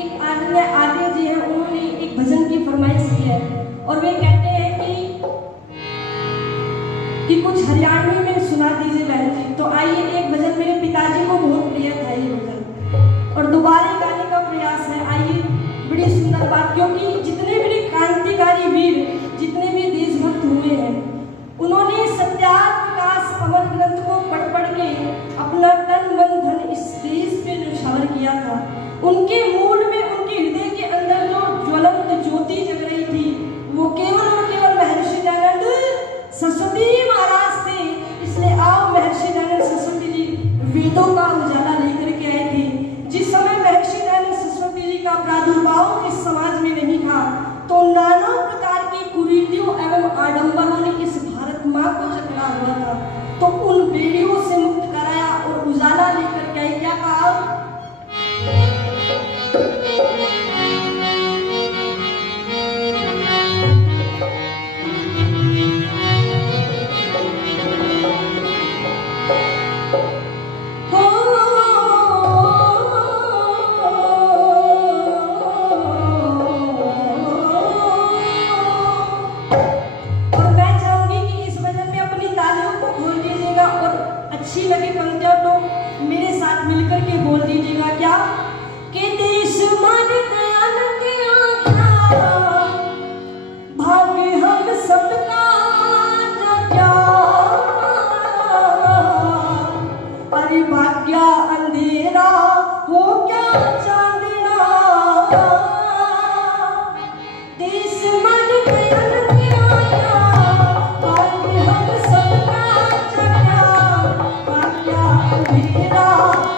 एक आगे जी है, उन्होंने एक भजन की फरमाइश की है और वे कहते हैं कि कुछ हरियाणवी में सुना दीजिए बहन जी। तो आइए, एक भजन मेरे पिताजी को बहुत प्रिय था ये भजन और दोबारा गाने का प्रयास है। आइए, बड़ी सुंदर बात, क्योंकि जितने भी क्रांतिकारी वीर, जितने भी देशभक्त हुए हैं, उन्होंने सत्याग्रह विकास अमर ग्रंथ को पढ़ के अपना तन मन धन इस देश पे न्यौछावर किया था। उनके मूल में, उनके हृदय के अंदर जो ज्वलंत ज्योति जग रही थी, वो केवल और केवल महर्षि दयानंद सरस्वती महाराज थे। इसलिए आओ महर्षि दयानंद सरस्वती जी वेदों का उजाला लेकर के आए थे। जिस समय महर्षि दयानंद सरस्वती जी का प्रादुर्भाव इस समाज में नहीं था, तो नाना प्रकार की कुरीतियों एवं आडंबरों ने इस भारत माँ को जकड़ा हुआ था। तो उन बेड़ियों से मुक्त कराया और उजाला लेकर के क्या कहा, अच्छी लगी पंक्तियां तो मेरे साथ मिलकर के बोल दीजिएगा क्या कि देश मन दयानंद आज्ञा, भाग्य हम सबका क्या, अरे भाग्य अंधेरा हो क्या चांदना, देश मन दयानंद आज्ञा, भाग्य हम सबका अंधेरा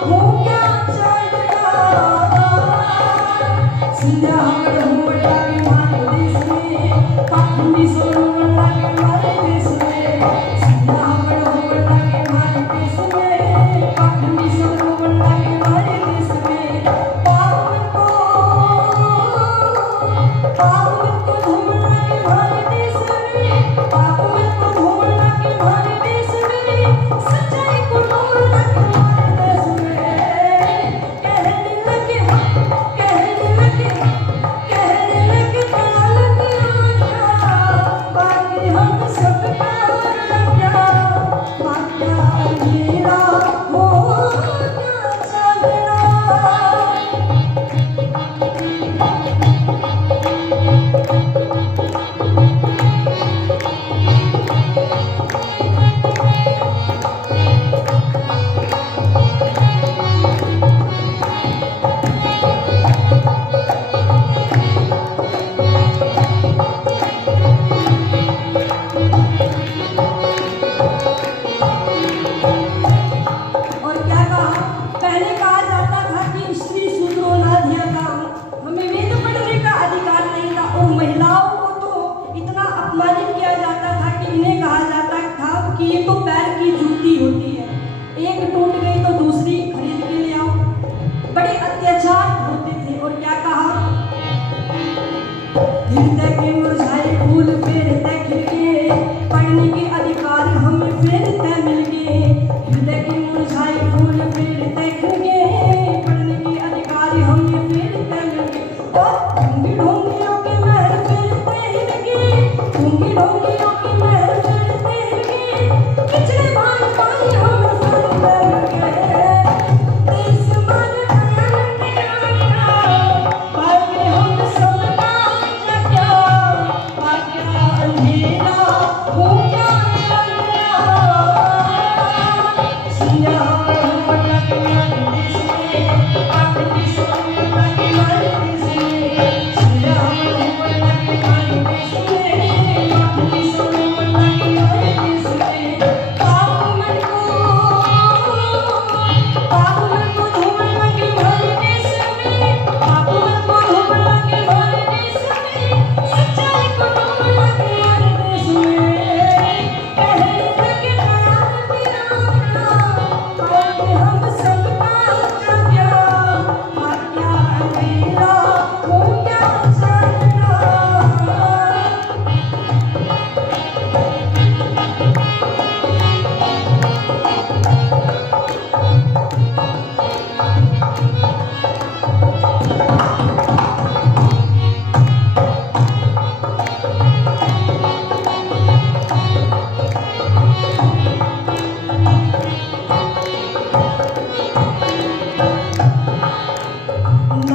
हो क्या चांदना, संध्या हो लगे हमारे देश में, पाखंडी सोने लगे हमारे देश में, संध्या हो लगे हमारे देश में, पाखंडी सोने लगे हमारे देश में, पाप को धूम लगे हमारे देश में, पाप को धूम लगे हमारे देश में, सच्चाई को धूम लगे हमारे देश में, कहने लगे दयानंद आज्ञा,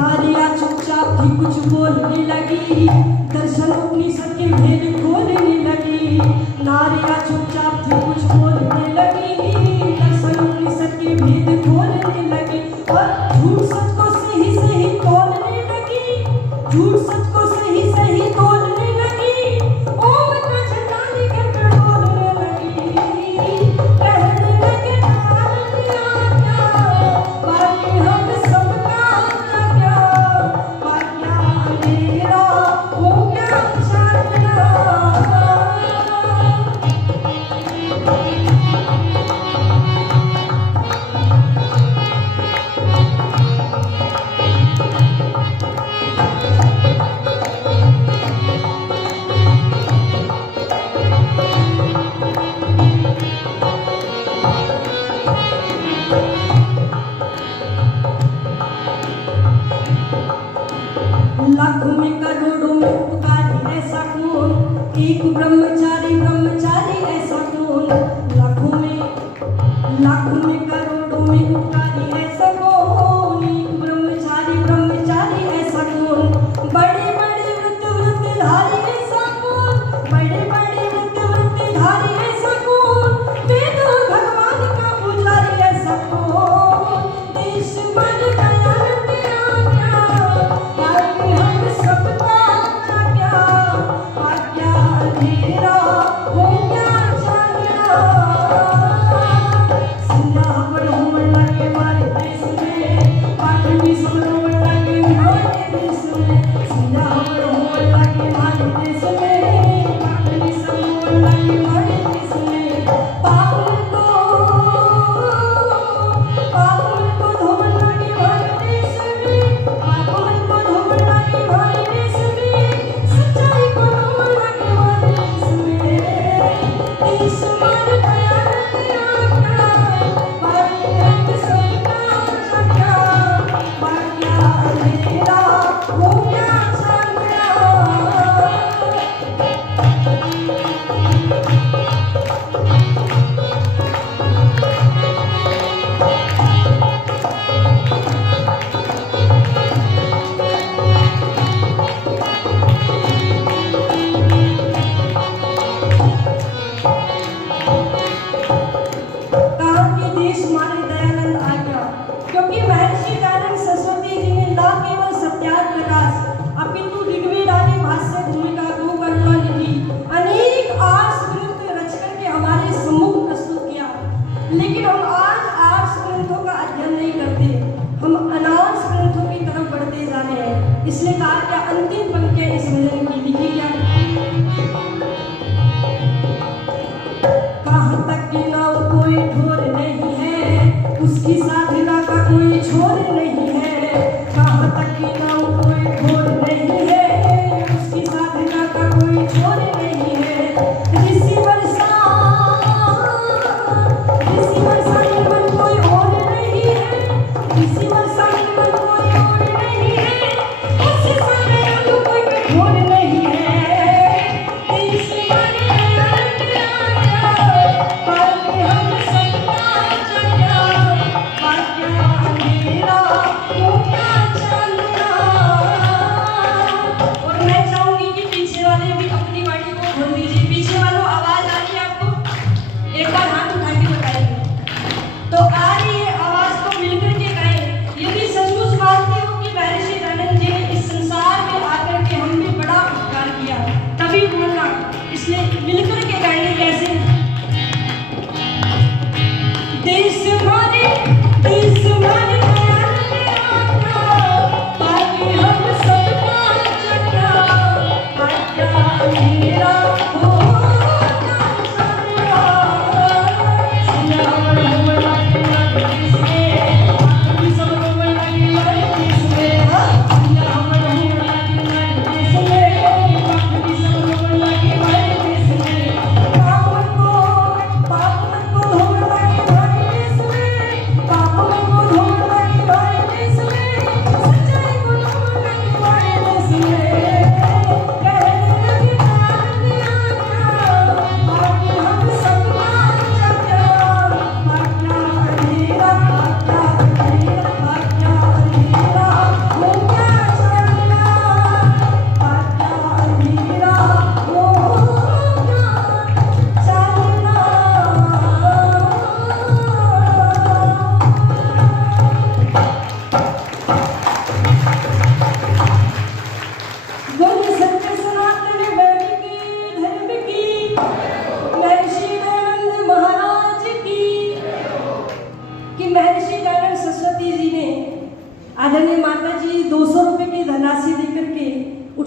नारिया चुपचाप थी कुछ बोलने लगी, दर्शन उपनिषद के भेद खोलने लगी। नारिया चुपचाप थी कुछ बोलने लगी, दर्शन उपनिषद के भेद खोलने लगी। और झूठ सच को सही सही तोलने लगी, झूठ सच को सही सही तोलने लगी। ओम का झंडा लेकर डोलने लगी, कहने लगे नारद आज्ञा, बाकी हम सबका क्या, बाकी अंधेरा हो गया चांदना। लाखों में करोड़ों में उपकारी ऐसा कौन, एक ब्रह्मचारी ब्रह्मचारी ऐसा कौन। लाखों में करोड़ों में उपकारी ऐसा कौन, एक ब्रह्मचारी ब्रह्मचारी ऐसा कौन। बड़े बड़े व्रतधारी ऐसा कौन, बड़े बड़े व्रतधारी ऐसा कौन। वेद भगवान का पुजारी ऐसा कौन, देश बन गया तेरा क्या, बाकी हम सबका क्या, बाकी अंधेरा हो गया चांदना। सिंगापुर होने लगे हमारे देश में, पाटनी सब होने लगे हमारे देश में। सिंगापुर होने लगे हमारे देश में, पाटनी सब होने लगे हमारे देश में। पावन को धोने लगे हमारे देश में, पावन को धोने लगे हमारे देश में। सच्चाई को धोने लगे हमारे देश में, देश बन गया तेरा क्या, बाकी हम सबका क्या, बाकी अंधेरा हो गया चांदना। कहा कि देश माने दयानंद आ गया, क्योंकि महर्षि दयानंद सरस्वती जी ने न केवल सत्यार्थ प्रकाश अपितु ऋग्वेद आदि भाष्य भूमिका को करुणानिधि अनेक आर्ष ग्रंथ रच करके हमारे सम्मुख प्रस्तुत किया। लेकिन हम आज आर्ष ग्रंथों का अध्ययन नहीं करते, हम अनार्ष ग्रंथों की तरफ बढ़ते जा रहे हैं। इसलिए कहा क्या अंतिम पंक्तियां इस भजन की लिखी क्या, कहाँ तक कि नाव कोई ठोर नहीं है, उसकी साधना का कोई छोर नहीं है। कहाँ तक कि नाव कोई ठोर नहीं है, उसकी साधना का कोई छोर नहीं है। ऋषि वर्षा निर्मल कोई और नहीं है, ऋषि वर्षा निर्मल कोई और नहीं है। उससे सारे कोई कठोर नहीं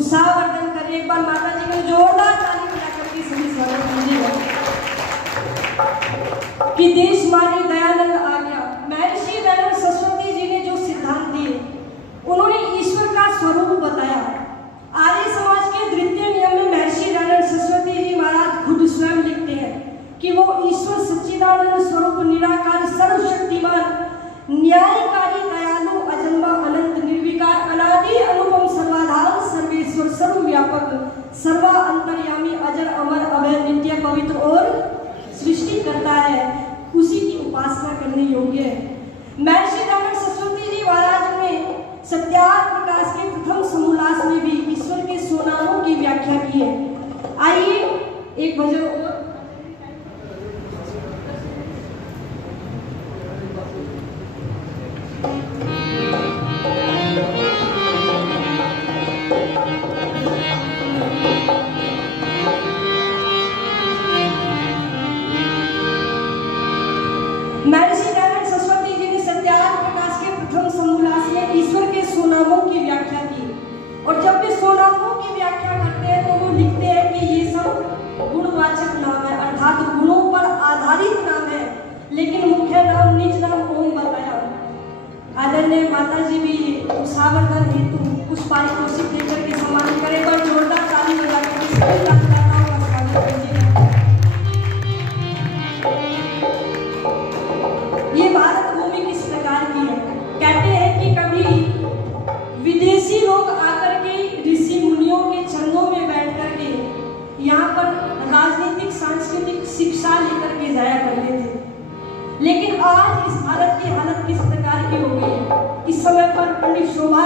उत्साहवर्धन करें। एक बार माता जी को जोरदार ताली बजा करके सभी स्वागत कीजिएगा। कि देश मारे दयानंद आ गया। महर्षि दयानंद सरस्वती जी ने जो सिद्धांत दिए, उन्होंने ईश्वर का स्वरूप बताया। आर्य समाज के द्वितीय नियम में महर्षि दयानंद सरस्वती जी महाराज खुद स्वयं लिखते हैं कि वो ईश्वर सच्चिदानंद स्वरूप निराकार सर्वशक्तिमान न्यायकारी दयालु अजन्मा अनंत निर्विकार अनादि अनुपम सर्वाधार सर्वेश्वर सर्वव्यापक सर्वा अंतर्यामी अजर अमर अभय नित्य पवित्र और सृष्टि करता है, उसी की उपासना करने योग्य है। महर्षि दयानंद सरस्वती जी महाराज ने सत्यार्थ प्रकाश के प्रथम समोल्लास में भी ईश्वर के स्वनामों की व्याख्या की है। आइए एक भजन और महर्षि दयानंद सरस्वती जी ने सत्यार्थ प्रकाश के प्रथम समोल्लास में ईश्वर के स्वनामों की व्याख्या की। और जब वे स्वनामों की व्याख्या करते हैं तो वो लिखते हैं कि ये सब गुणवाचक नाम है, अर्थात गुणों पर आधारित नाम है, लेकिन मुख्य नाम निज नाम ओम बताया। आदरणीय माता जी भी उत्साहवर्धन हेतु कुछ पारितोषिक देकर के सम्मानित करें। पर जोरदार ताली बजा करके सभी दाताओं का स्वागत कीजिए। ये भारत भूमि किस प्रकार की है? कहते हैं कि कभी विदेशी लोग आकर के ऋषि मुनियों के चरणों में बैठ करके यहाँ पर राजनीतिक सांस्कृतिक शिक्षा लेकर के जाया करते थे। लेकिन आज इस भारत की हालत किस प्रकार की हो गई है? इस समय पर पंडित शोभा